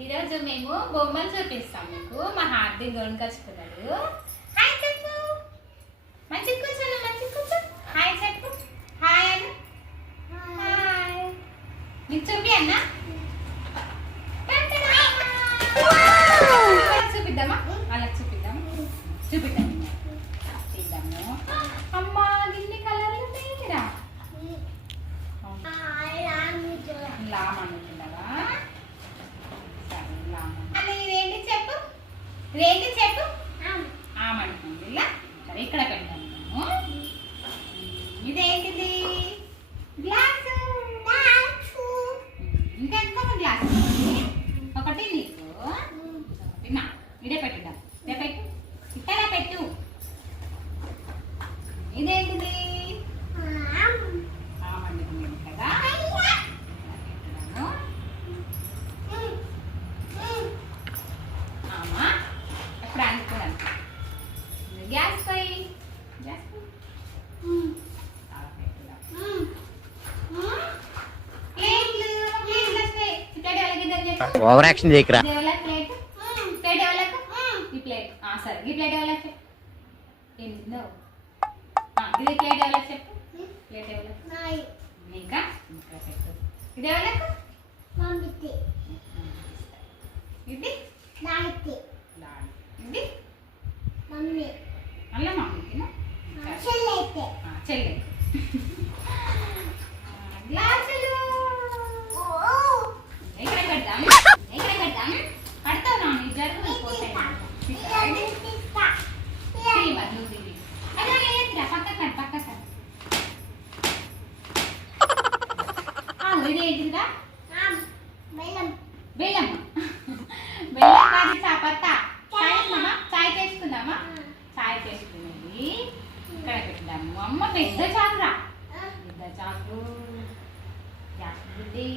ఈరోజు మేము బొమ్మలు చూపిస్తాం మీకు. మా హార్దిక్ కొనుకొచ్చుకున్నాడు. హాయ్ చెప్పు, మంచి కూర్చోను, మంచి కూర్చో. హాయ్ చెప్పు, హాయ్ అను. హాయ్ నీకు చూపి అన్నా. చూపిద్దామా? వాళ్ళకి చూపిద్దామా? చూపిద్దాం. చూపిద్దాము. అమ్మా గిన్ని కలర్లు తీరా లామ్ అనుకున్నావా? సరే ఇదేంటి చెప్పు, ఇదేంటి చెప్పు. ఆమనుకుంది. ఇలా సరే ఇక్కడ పెడతాము. ఇదేంటిది? గ్లాస్. ఇంకా ఇంకొక గ్లాస్ ఒకటి నీకు, విన్నా. ఇదే పెట్టుదా, ఇదే పెట్టు, ఇక్కడ పెట్టు. ఇదేంటిది? ఆమనుకుంది కదా. గ్యాస్ పై ఓవర్ యాక్షన్ చేయకరా. ఈ ప్లేట్ సరే, ఈ ప్లేట్ ఎవరికి ఏందో ఇది ప్లేట్ ఎవరికి చెప్పు. ప్లేట్ ఎవరికి? ఇంకా ఇంకా పెట్టు. ఇది ఎవరికి? ఇది ఇది మమ్మీ అల్ల మమ్మీకి చెల్లె గ్లాసులు ఎక్కడ పెడతాం, ఎక్కడ పెడతాం? పడతావు నా జరుగు పోతాయి. పక్క ఇదేంటిదా? బెల్లం. బెల్లం కాదు, చాపత్తా. చాయ్ చేసుకుందామా? చాయ్ చేసుకునేది ఇక్కడ పెట్టుదాము. అమ్మ పెద్ద చాకురా, పెద్ద చాకు. బుద్ధి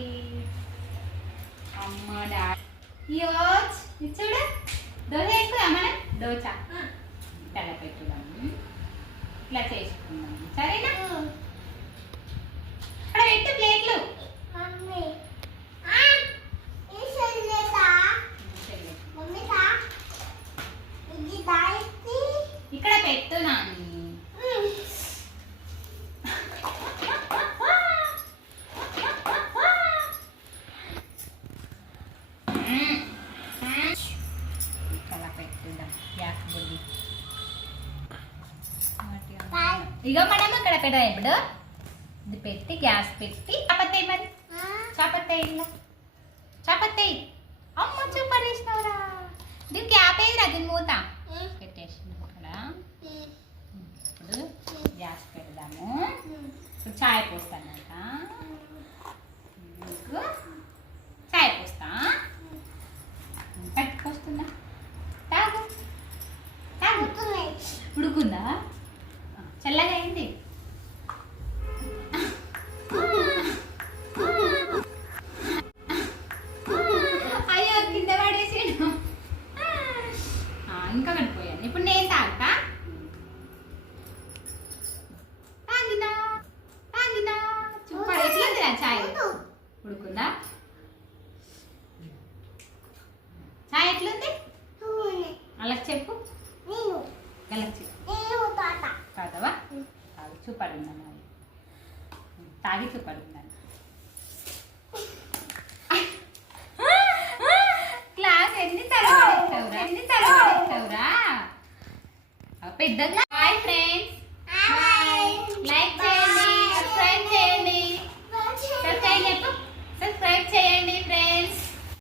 అమ్మ డాడీ చూడు. దోశ వేసుకుందాం మనం. దోశ ఇట్లా పెట్టుదాము, ఇట్లా చేసుకుందాము. సరేనా? అక్కడ పెట్టు ప్లేట్లు. ఇక్కడ పెట్టు నాని. ఇక్కడ పెట్టుదాం. గ్యాస్ బుద్ధి ఇగో మనం ఇక్కడ పెడదాం. ఇప్పుడు ఇది పెట్టి గ్యాస్ పెట్టి చాపత్తాయి. మరి చాపత్తాయి, ఇలా చాపత్తాయి. అమ్మ చూపరేసినవరా. దీనికి క్యాప్ ఏదిరా? దీని మూత పెట్టేసిన ఇక్కడ. ఇప్పుడు గ్యాస్ పెడదాము. ఇప్పుడు చాయ్ పోస్తానట. మీకు చాయ్ పోస్తా. పోస్తుందా? తాగు తాగు. ఉడుకుందా? చల్లగా అయింది. అయ్యో కింద పడేసాడు. ఇంకా కనిపోయాను. ఇప్పుడు నేను తాగుతా. తాగినా తాగినా చూపడు. ఎట్లుందిరా చాయ్? ఉడుకుందా? చాయ్ ఎట్లుంది? అలా చెప్పు. అలా చెప్పు. తాగవా? తాగి చూపడున్నాను. తాగి చూపడున్నాను. క్లాస్ ఎన్ని తరగతి పెద్ద. Hi friends.